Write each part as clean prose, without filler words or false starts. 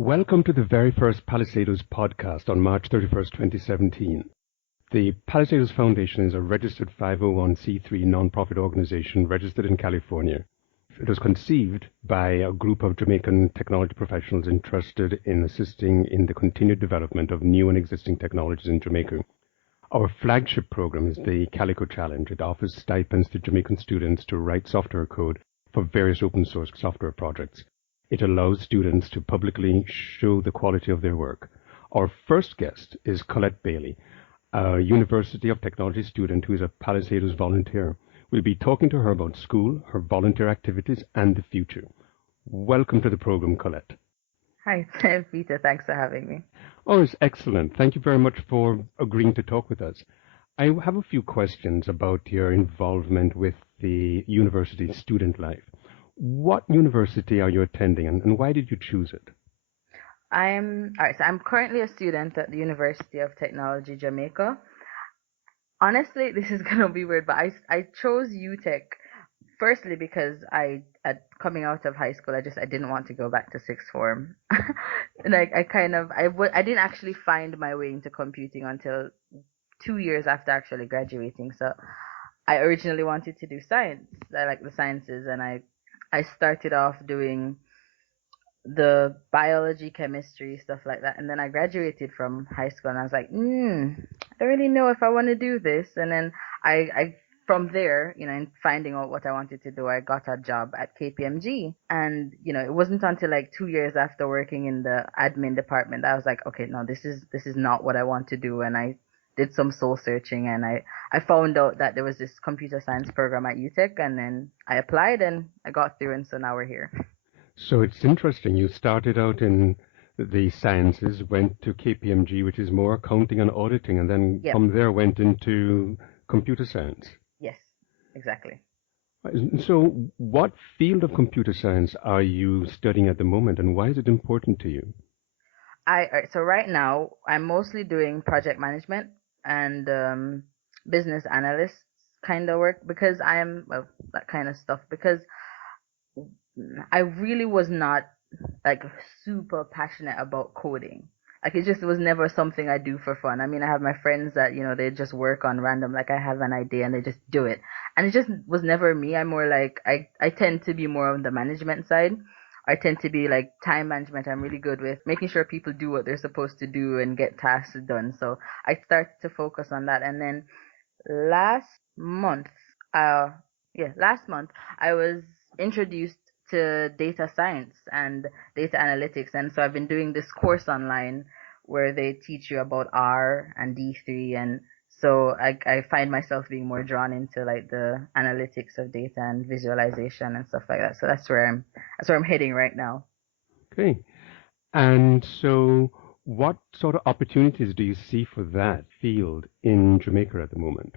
Welcome to the very first Palisadoes podcast on March 31st, 2017. The Palisadoes Foundation is a registered 501c3 nonprofit organization registered in California. It was conceived by a group of Jamaican technology professionals interested in assisting in the continued development of new and existing technologies in Jamaica. Our flagship program is the Calico Challenge. It offers stipends to Jamaican students to write software code for various open source software projects. It allows students to publicly show the quality of their work. Our first guest is Collette Bailey, a University of Technology student who is a Palisadoes volunteer. We'll be talking to her about school, her volunteer activities, and the future. Welcome to the program, Collette. Hi, Peter. Thanks for having me. Oh, it's excellent. Thank you very much for agreeing to talk with us. I have a few questions about your involvement with the university student life. What university are you attending, and why did you choose it? I'm currently a student at the University of Technology, Jamaica. Honestly, this is gonna be weird, but I chose UTech firstly because coming out of high school, I didn't want to go back to sixth form. Like I didn't actually find my way into computing until 2 years after actually graduating. So I originally wanted to do science. I like the sciences, and I started off doing the biology, chemistry, stuff like that. And then I graduated from high school and I was like, I don't really know if I want to do this. And then I from there, in finding out what I wanted to do, I got a job at KPMG. And, it wasn't until like 2 years after working in the admin department that I was like, okay, no, this is not what I want to do. And I did some soul searching, and I found out that there was this computer science program at UTech, and then I applied and I got through, and so now we're here. So it's interesting. You started out in the sciences, went to KPMG, which is more accounting and auditing, and then Yep. from there went into computer science. Yes, exactly. So what field of computer science are you studying at the moment, and why is it important to you? So right now I'm mostly doing project management and business analyst kind of work because that kind of stuff because I really was not like super passionate about coding. Like it just was never something I do for fun. I mean, I have my friends that, they just work on random, like I have an idea and they just do it. And it just was never me. I'm more like, I tend to be more on the management side. I tend to be like time management. I'm really good with making sure people do what they're supposed to do and get tasks done. So I started to focus on that. And then last month, uh, last month I was introduced to data science and data analytics, and so I've been doing this course online where they teach you about R and D3, and so I find myself being more drawn into like the analytics of data and visualization and stuff like that. So that's where I'm heading right now. Okay. And so what sort of opportunities do you see for that field in Jamaica at the moment?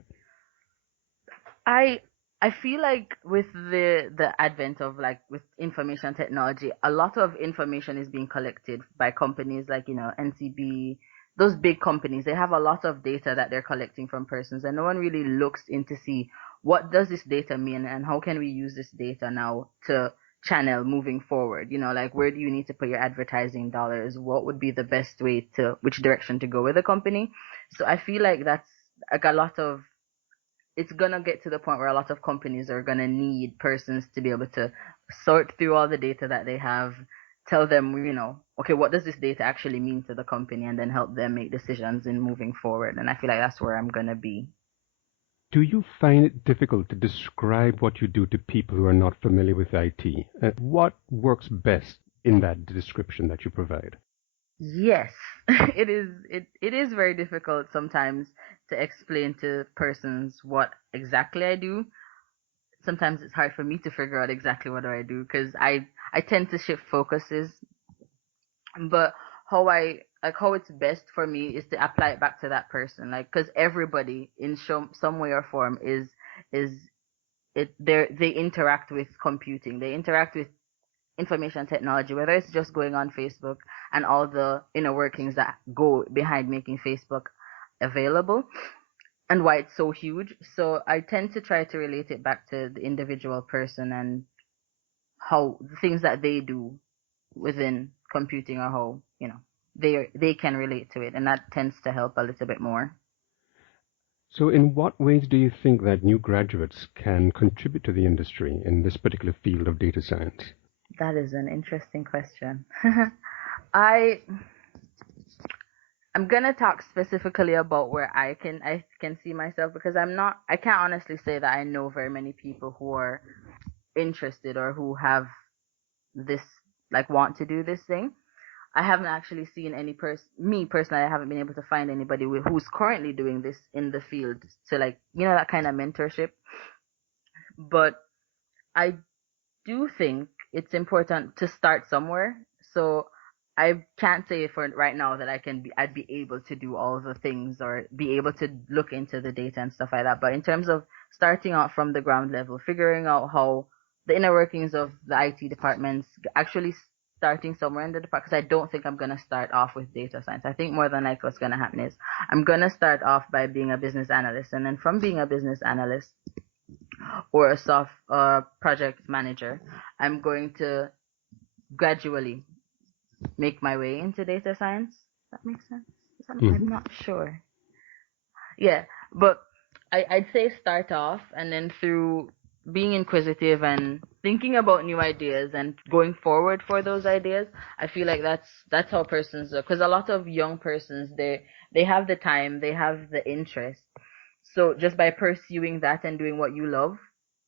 I I feel like with the advent of like with information technology, a lot of information is being collected by companies like, NCB, those big companies. They have a lot of data that they're collecting from persons, and no one really looks in to see what does this data mean and how can we use this data now to channel moving forward. Like where do you need to put your advertising dollars? What would be the best way to which direction to go with the company? So I feel like that's like a lot of it's gonna get to the point where a lot of companies are gonna need persons to be able to sort through all the data that they have, tell them, okay, what does this data actually mean to the company, and then help them make decisions in moving forward. And I feel like that's where I'm gonna be. Do you find it difficult to describe what you do to people who are not familiar with IT? What works best in that description that you provide? Yes, it is very difficult sometimes to explain to persons what exactly I do. Sometimes it's hard for me to figure out exactly what do I do because I tend to shift focuses. But how it's best for me is to apply it back to that person, like because everybody in some way or form is they interact with computing, they interact with information technology, whether it's just going on Facebook and all the inner workings that go behind making Facebook available and why it's so huge. So I tend to try to relate it back to the individual person and how the things that they do within computing or how, they can relate to it, and that tends to help a little bit more. So, in what ways do you think that new graduates can contribute to the industry in this particular field of data science? That is an interesting question. I I'm gonna talk specifically about where I can see myself, because I can't honestly say that I know very many people who are interested or who have this, like, want to do this thing. I haven't actually seen me personally, I haven't been able to find anybody who's currently doing this in the field to, like, that kind of mentorship. But I do think it's important to start somewhere. So I can't say for right now that I'd be able to do all the things or be able to look into the data and stuff like that. But in terms of starting out from the ground level, figuring out how the inner workings of the IT departments, actually starting somewhere in the department, because I don't think I'm gonna start off with data science. I think more than likely what's gonna happen is I'm gonna start off by being a business analyst, and then from being a business analyst or a soft project manager, I'm going to gradually make my way into data science. Does that make sense? I'm not sure. Yeah, but I'd say start off, and then through being inquisitive and thinking about new ideas and going forward for those ideas, I feel like that's how persons, because a lot of young persons, they have the time, they have the interest. So just by pursuing that and doing what you love,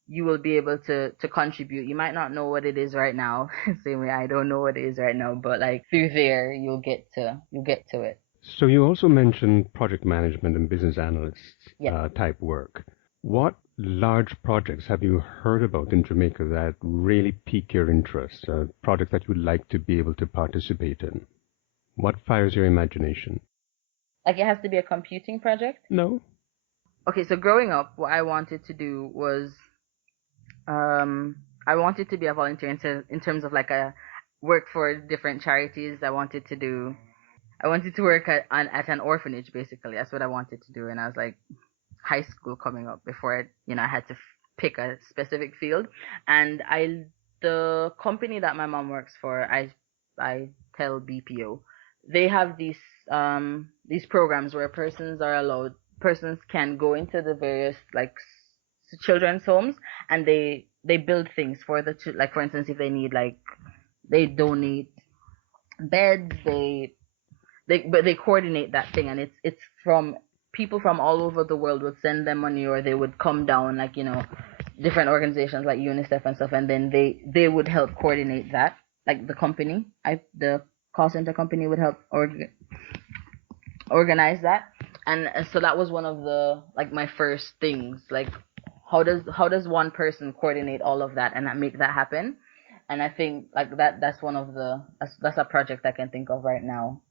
you will be able to contribute. You might not know what it is right now, same way I don't know what it is right now, but like through there you'll get to it. So, you also mentioned project management and business analysts Yeah. type work. What large projects have you heard about in Jamaica that really pique your interest? A project that you would like to be able to participate in? What fires your imagination? Like, it has to be a computing project? No? Okay, so growing up, what I wanted to do was, I wanted to be a volunteer in terms of like a work for different charities. I wanted to work at an orphanage, basically. That's what I wanted to do. And I was like high school coming up before I had to pick a specific field. And the company that my mom works for, I tell BPO, they have these programs where persons can go into the various, like, children's homes, and they build things for like, for instance, if they need, like, they donate beds, but they coordinate that thing, and it's from people from all over the world would send them money, or they would come down, like, different organizations like UNICEF and stuff, and then they would help coordinate that, like the call center company would help organize that. And so that was one of the, like, my first things, like, how does one person coordinate all of that and make that happen. And I think, like, that's one of that's a project I can think of right now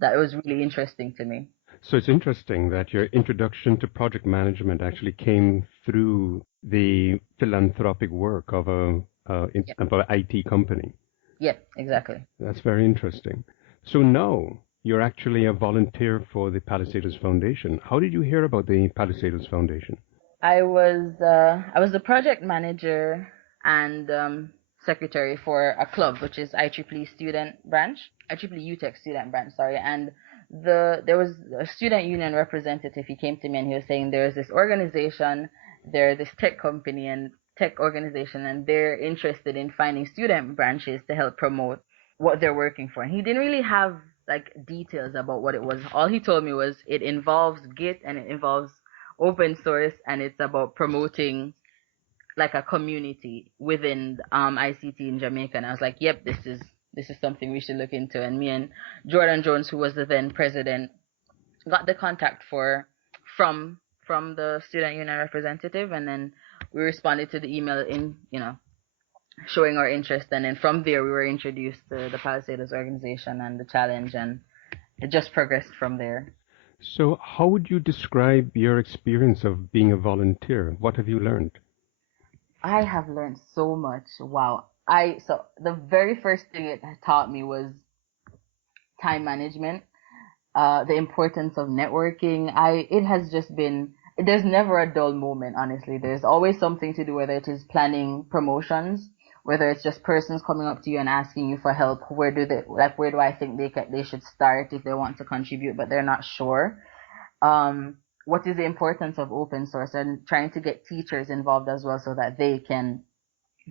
that was really interesting to me. So, it's interesting that your introduction to project management actually came through the philanthropic work of Yep. of an IT company. Yep, exactly. That's very interesting. So now you're actually a volunteer for the Palisadoes Foundation. How did you hear about the Palisadoes Foundation? I was the project manager and secretary for a club, which is IEEE student branch, IEEE UTech student branch, sorry. And there was a student union representative. He came to me and he was saying there's this organization, they're this tech company and tech organization, and they're interested in finding student branches to help promote what they're working for. And he didn't really have, like, details about what it was. All he told me was it involves Git and it involves open source, and it's about promoting, like, a community within ICT in Jamaica. And I was like, yep, this is something we should look into. And me and Jordan Jones, who was the then president, got the contact from the student union representative, and then we responded to the email in, showing our interest. And then from there we were introduced to the Palisadoes organization and the challenge, and it just progressed from there. So, how would you describe your experience of being a volunteer? What have you learned? I have learned so much. Wow. So the very first thing it taught me was time management, the importance of networking. It has just been, there's never a dull moment, honestly. There's always something to do, whether it is planning promotions whether it's just persons coming up to you and asking you for help, where do I think they should start if they want to contribute but they're not sure. What is the importance of open source, and trying to get teachers involved as well so that they can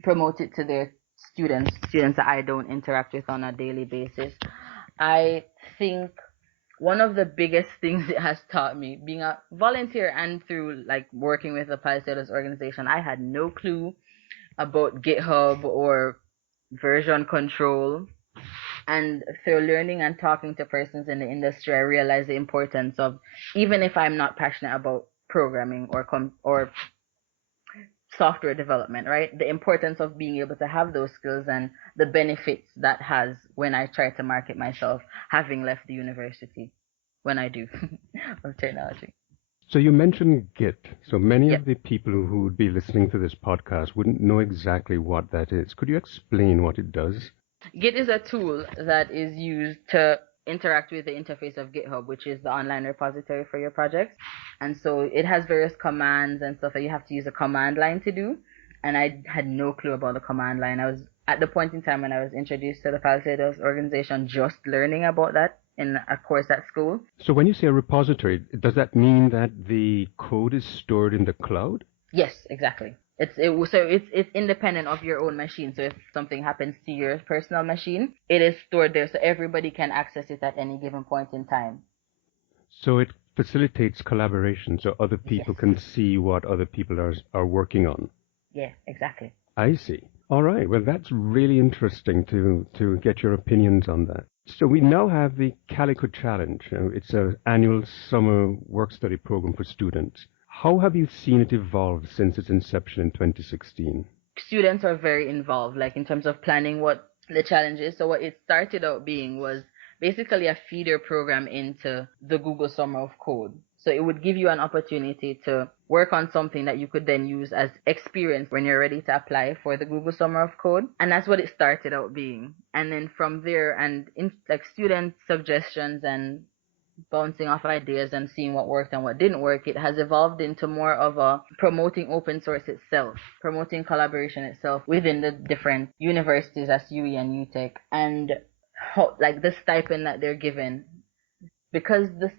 promote it to their students that I don't interact with on a daily basis. I think one of the biggest things it has taught me, being a volunteer and through like working with the Palisadoes organization, I had no clue about GitHub or version control. And through learning and talking to persons in the industry, I realized the importance of, even if I'm not passionate about programming or software development, right? The importance of being able to have those skills and the benefits that has when I try to market myself, having left the university when I do of technology. So you mentioned Git. So many Yep. of the people who would be listening to this podcast wouldn't know exactly what that is. Could you explain what it does? Git is a tool that is used to interact with the interface of GitHub, which is the online repository for your projects. And so it has various commands and stuff that you have to use a command line to do. And I had no clue about the command line. I was at the point in time when I was introduced to the Palisadoes organization, just learning about that in a course at school. So when you say a repository, does that mean that the code is stored in the cloud? Yes, exactly. It's independent of your own machine. So if something happens to your personal machine, it is stored there, so everybody can access it at any given point in time. So it facilitates collaboration, so other people Yes. can see what other people are working on. Yeah, exactly. I see. All right. Well, that's really interesting to get your opinions on that. So we now have the Calico Challenge. It's an annual summer work-study program for students. How have you seen it evolve since its inception in 2016? Students are very involved, like in terms of planning what the challenge is. So what it started out being was basically a feeder program into the Google Summer of Code. So it would give you an opportunity to work on something that you could then use as experience when you're ready to apply for the Google Summer of Code. And that's what it started out being. And then from there, and in like student suggestions and bouncing off ideas and seeing what worked and what didn't work, it has evolved into more of a promoting open source itself, promoting collaboration itself within the different universities as UE and UTech, and like the stipend that they're given, because the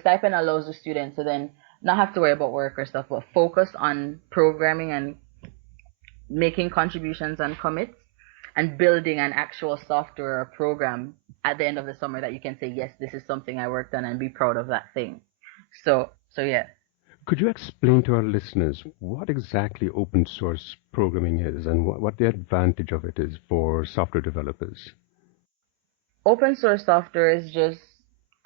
stipend allows the students to then not have to worry about work or stuff, but focus on programming and making contributions and commits and building an actual software or program at the end of the summer that you can say, yes, this is something I worked on, and be proud of that thing. So yeah. Could you explain to our listeners what exactly open source programming is and what the advantage of it is for software developers? Open source software is just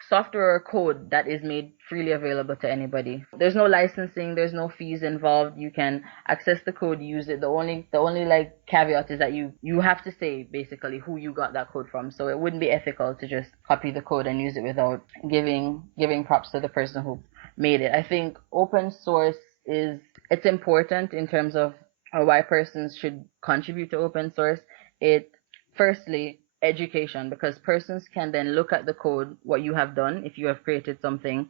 software or code that is made freely available to anybody. There's no licensing, there's no fees involved. You can access the code, use it. The only like caveat is that you have to say basically who you got that code from. So it wouldn't be ethical to just copy the code and use it without giving props to the person who made it. I think open source it's important in terms of why persons should contribute to open source. It firstly education, because persons can then look at the code, what you have done, if you have created something,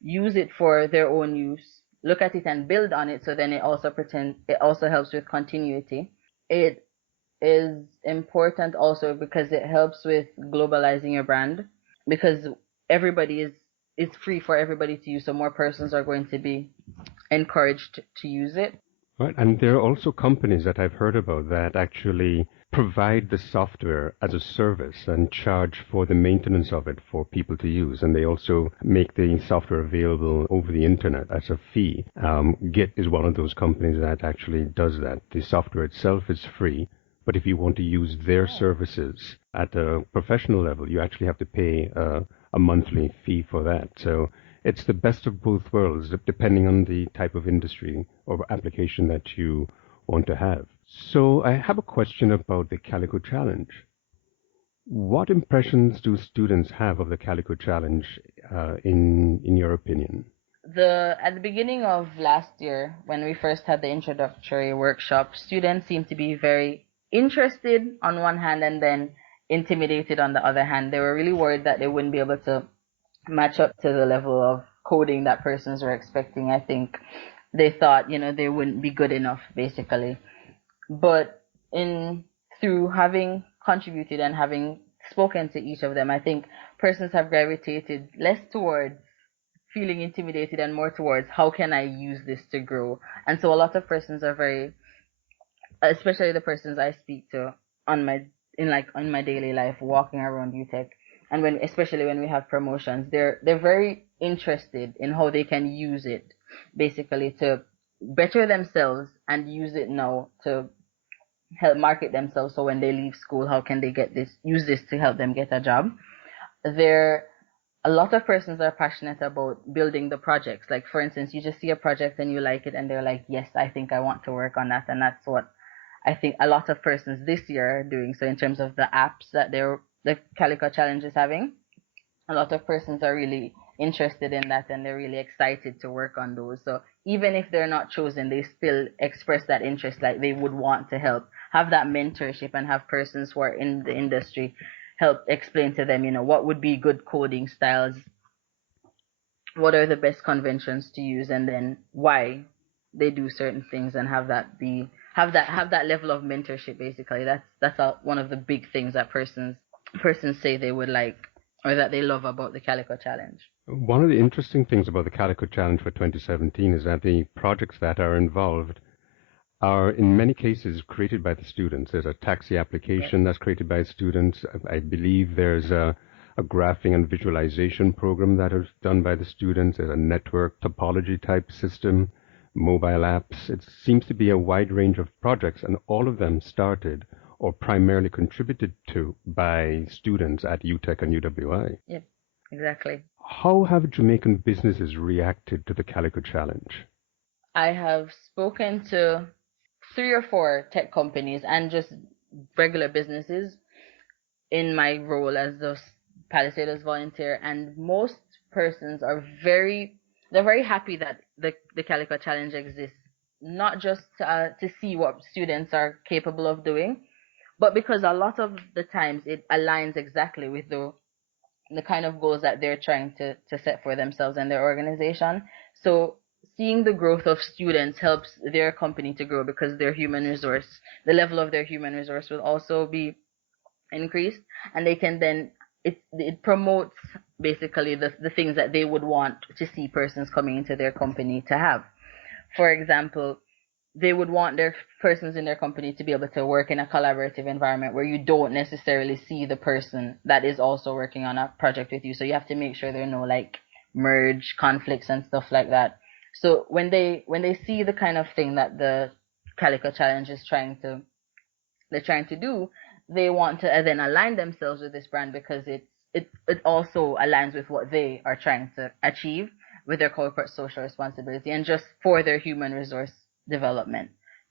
use it for their own use, look at it and build on it. So then it also helps with continuity. It is important also because it helps with globalizing your brand, because everybody is it's free for everybody to use, so more persons are going to be encouraged to use it. Right, and there are also companies that I've heard about that actually provide the software as a service and charge for the maintenance of it for people to use. And they also make the software available over the internet as a fee. Git is one of those companies that actually does that. The software itself is free, but if you want to use their services at a professional level, you actually have to pay a monthly fee for that. So it's the best of both worlds, depending on the type of industry or application that you want to have. So I have a question about the Calico Challenge. What impressions do students have of the Calico Challenge, in your opinion? At the beginning of last year, when we first had the introductory workshop, students seemed to be very interested on one hand and then intimidated on the other hand. They were really worried that they wouldn't be able to match up to the level of coding that persons were expecting. I think they thought, they wouldn't be good enough, basically. But in through having contributed and having spoken to each of them, I think persons have gravitated less towards feeling intimidated and more towards how can I use this to grow. And so a lot of persons are very, especially the persons I speak to on my in my daily life, walking around UTech, and when especially when we have promotions, they're very interested in how they can use it, basically to better themselves and use it now to help market themselves. So when they leave school, how can they use this to help them get a job? There a lot of persons are passionate about building the projects. Like for instance, you just see a project and you like it and they're like, yes, I think I want to work on that. And that's what I think a lot of persons this year are doing. So in terms of the apps that the Calico Challenge is having, a lot of persons are really interested in that and they're really excited to work on those. So even if they're not chosen, they still express that interest, like they would want to help, have that mentorship and have persons who are in the industry help explain to them, what would be good coding styles, what are the best conventions to use, and then why they do certain things, and have that level of mentorship. Basically, one of the big things that persons say they would like or that they love about the Calico Challenge. One of the interesting things about the Calico Challenge for 2017 is that the projects that are involved are in many cases created by the students. There's a taxi application that's created by students. I believe there's a graphing and visualization program that is done by the students. There's a network topology type system, mobile apps. It seems to be a wide range of projects, and all of them started or primarily contributed to by students at UTech and UWI. Yep, exactly. How have Jamaican businesses reacted to the Calico Challenge? I have spoken to 3 or 4 tech companies and just regular businesses in my role as the Palisadoes volunteer, and most persons are they're very happy that the Calico Challenge exists, not just to see what students are capable of doing, but because a lot of the times it aligns exactly with the kind of goals that they're trying to set for themselves and their organization. So seeing the growth of students helps their company to grow because the level of their human resource will also be increased, and they can then it promotes basically the things that they would want to see persons coming into their company to have. For example, they would want their persons in their company to be able to work in a collaborative environment where you don't necessarily see the person that is also working on a project with you. So you have to make sure there are no like merge conflicts and stuff like that. So when they see the kind of thing that the Calico Challenge is they're trying to do, they want to then align themselves with this brand because it also aligns with what they are trying to achieve with their corporate social responsibility and just for their human resource development.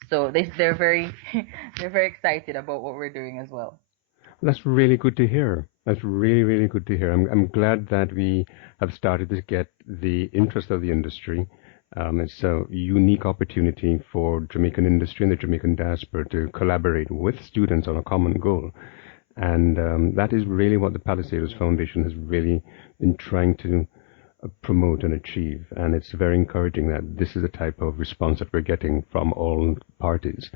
So they're very they're very excited about what we're doing as well. That's really good to hear. That's really, really good to hear. I'm glad that we have started to get the interest of the industry. It's a unique opportunity for Jamaican industry and the Jamaican diaspora to collaborate with students on a common goal. And that is really what the Palisadoes Foundation has really been trying to promote and achieve. And it's very encouraging that this is the type of response that we're getting from all parties.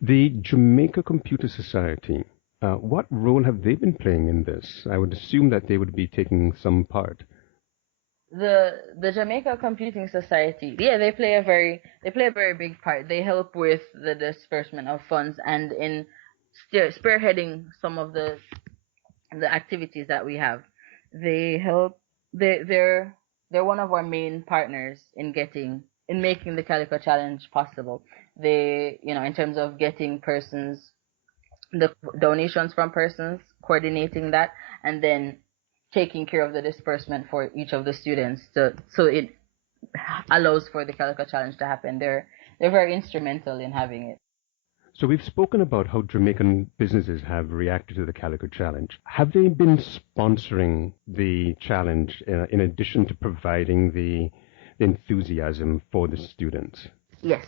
The Jamaica Computer Society, what role have they been playing in this? I would assume that they would be taking some part. The Jamaica Computing Society, yeah, they play a very big part. They help with the disbursement of funds and in spearheading some of the activities that we have. They help. They're one of our main partners in making the Calico Challenge possible. They, in terms of getting persons the donations from persons, coordinating that, and then taking care of the disbursement for each of the students so it allows for the Calico Challenge to happen. They're very instrumental in having it. So we've spoken about how Jamaican businesses have reacted to the Calico Challenge. Have they been sponsoring the challenge in addition to providing the enthusiasm for the students? Yes,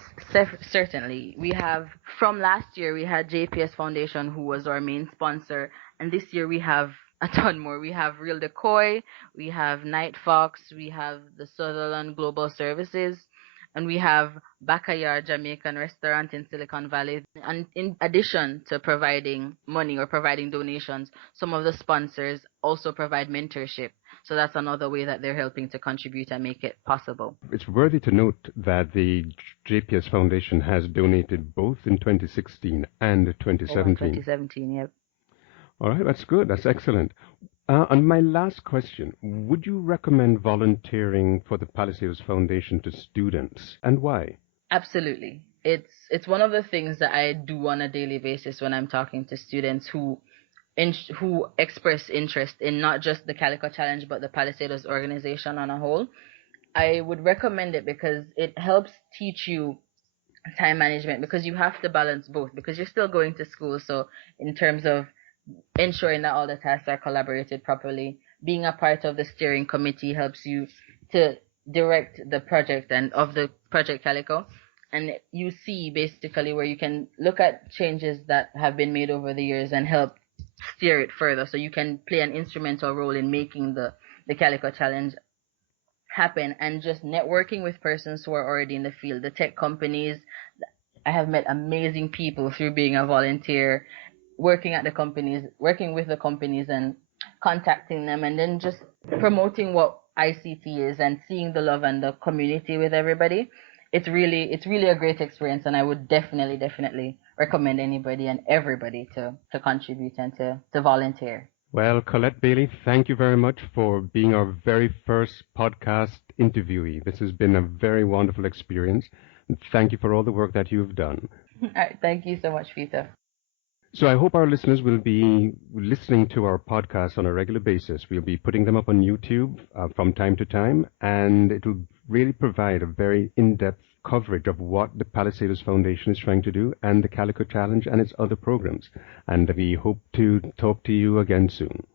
certainly. We have, from last year, we had JPS Foundation, who was our main sponsor, and this year we have a ton more. We have Real Decoy, we have Night Fox, we have the Sutherland Global Services, and we have Bacayard Jamaican restaurant in Silicon Valley. And in addition to providing money or providing donations, some of the sponsors also provide mentorship. So that's another way that they're helping to contribute and make it possible. It's worthy to note that the JPS Foundation has donated both in 2016 and Oh, 2017. 2017, yep. All right, that's good. That's excellent. And my last question, would you recommend volunteering for the Palisadoes Foundation to students, and why? Absolutely. It's one of the things that I do on a daily basis when I'm talking to students who express interest in not just the Calico Challenge but the Palisadoes organization on a whole. I would recommend it because it helps teach you time management, because you have to balance both, because you're still going to school. So in terms of ensuring that all the tasks are collaborated properly, being a part of the steering committee helps you to direct the project and of the project Calico. And you see basically where you can look at changes that have been made over the years and help steer it further, so you can play an instrumental role in making the Calico Challenge happen. And just networking with persons who are already in the field, the tech companies. I have met amazing people through being a volunteer, working at the companies, working with the companies and contacting them, and then just promoting what ICT is and seeing the love and the community with everybody. It's really a great experience, and I would definitely recommend anybody and everybody to contribute and to volunteer. Well, Collette Bailey, thank you very much for being our very first podcast interviewee. This has been a very wonderful experience. And thank you for all the work that you've done. All right, thank you so much, Peter. So I hope our listeners will be listening to our podcasts on a regular basis. We'll be putting them up on YouTube from time to time, and it will really provide a very in-depth coverage of what the Palisadoes Foundation is trying to do and the Calico Challenge and its other programs. And we hope to talk to you again soon.